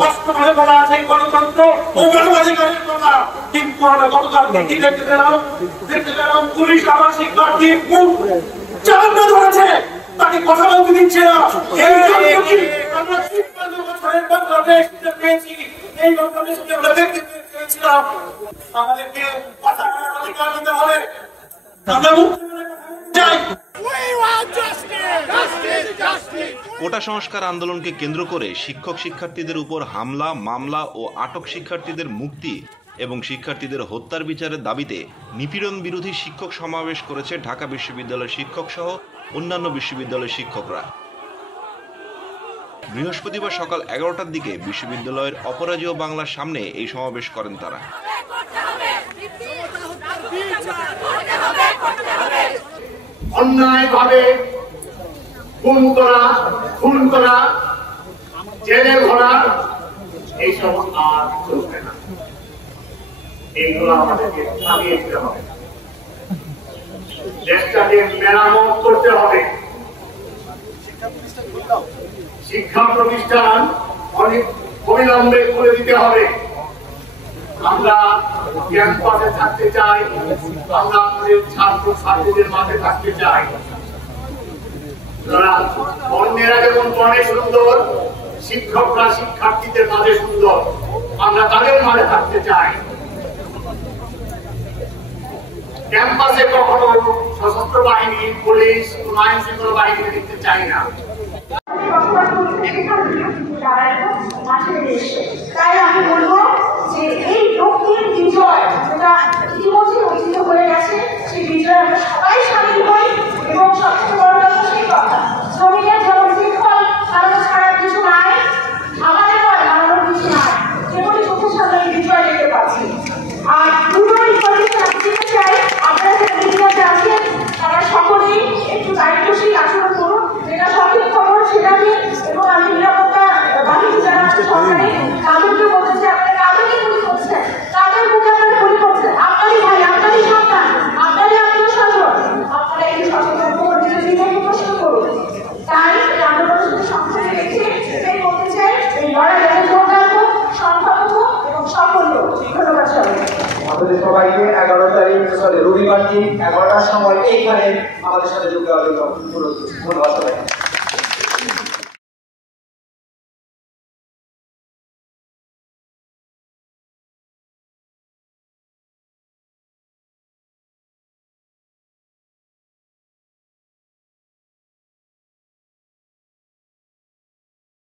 বাস্তবায়ন করা আছে গণতন্ত্র ও মানবাধিকারের কথা, কিন্তু আমরা গতকাল দেখতে গেলাম পুলিশ আমার শিক্ষার্থী চালানো ধরেছে, তাকে কথা বলতে দিচ্ছে না। আমরা ৫৩ বছরের বাংলাদেশ পেয়েছি, এই বাংলাদেশকে আমরা দেখতে পেয়েছিলাম। আমাদেরকে কথা বলার অধিকার দিতে হবে। আমরা কোটা সংস্কার আন্দোলনকে কেন্দ্র করে শিক্ষক শিক্ষার্থীদের উপর হামলা, মামলা ও আটক শিক্ষার্থীদের মুক্তি এবং শিক্ষার্থীদের হত্যার বিচারের দাবিতে নিপীড়ন বিরোধী শিক্ষক সমাবেশ করেছে ঢাকা বিশ্ববিদ্যালয়ের শিক্ষক সহ অন্যান্য বিশ্ববিদ্যালয়ের শিক্ষকরা। বৃহস্পতিবার সকাল ১১টার দিকে বিশ্ববিদ্যালয়ের অপরাজেয় বাংলার সামনে এই সমাবেশ করেন তারা। অন্যায়ভাবে খুন করা, জেলে ভরা, এইসব আর চলবে না। এইগুলো আমাদেরকে চালিয়ে দিতে হবে, দেশটাকে মেরামত করতে হবে। শিক্ষা প্রতিষ্ঠান অনেক অবিলম্বে খুলে দিতে হবে। আমরা ক্যাম্পাসে থাকতে চাই, আমরা আমাদের ছাত্র ছাত্রীদের মাঝে থাকতে চাই। অন্যেরা যেমন বনে সুন্দর, শিক্ষকরা শিক্ষার্থীদের মাঝে সুন্দর, আমরা তাদের মাঝে থাকতে চাই। ক্যাম্পাসে কখনো সশস্ত্র বাহিনী, পুলিশ, আইন শৃঙ্খলা বাহিনী দেখতে চাই না। তাই আমি বলবো যে এই লক্ষ্যের বিজয় যেটা ইতিমধ্যে অর্জিত হয়ে গেছে, সেই বিজয়ে আমরা সবাই সামিল হই এবং সবচেয়ে বড় কথা সেই কথা, শ্রমিকের যেমন শিক্ষক কারণ ছাড়ার কিছু নাই, আমাদের বানানোর কিছু নাই, যেমনই চোখের সামনে এই বিজয় দেখতে পাচ্ছি। আর দুটোই দিতে চাই, আপনারা যারা মিডিয়াতে আছেন তারা সকলেই একটু দায়িত্বশীল আচরণ করুন, যেটা সঠিক খবর সেটা নিয়ে, এবং আমি নিরাপত্তা বাহিনী যারা আছে সরকারি তাদেরকে বলতে চাই, আপনারা কাদেরকে গুলি করছেন, কাদের বুকে আপনারা গুলি করছেন, আপনারই ভাই, আপনারই সন্তান, আপনারই আত্মীয় স্বজন, আপনারা এই সচেতন বিরোধীদেরকে প্রশ্ন করুন। তাই এই আন্দোলনের সাথে সংযুক্ত রেখে এটাই বলতে চাই, এই লড়াই যাতে জোরদার হোক, সংখ্যালঘু এবং সফল হোক। ধন্যবাদ সবাইকে। আমাদের সবাইকে 11 তারিখ রবিবার দিন 11টার সময় এইখানে আমাদের সাথে যোগ দেওয়ার জন্য ধন্যবাদ সবাই।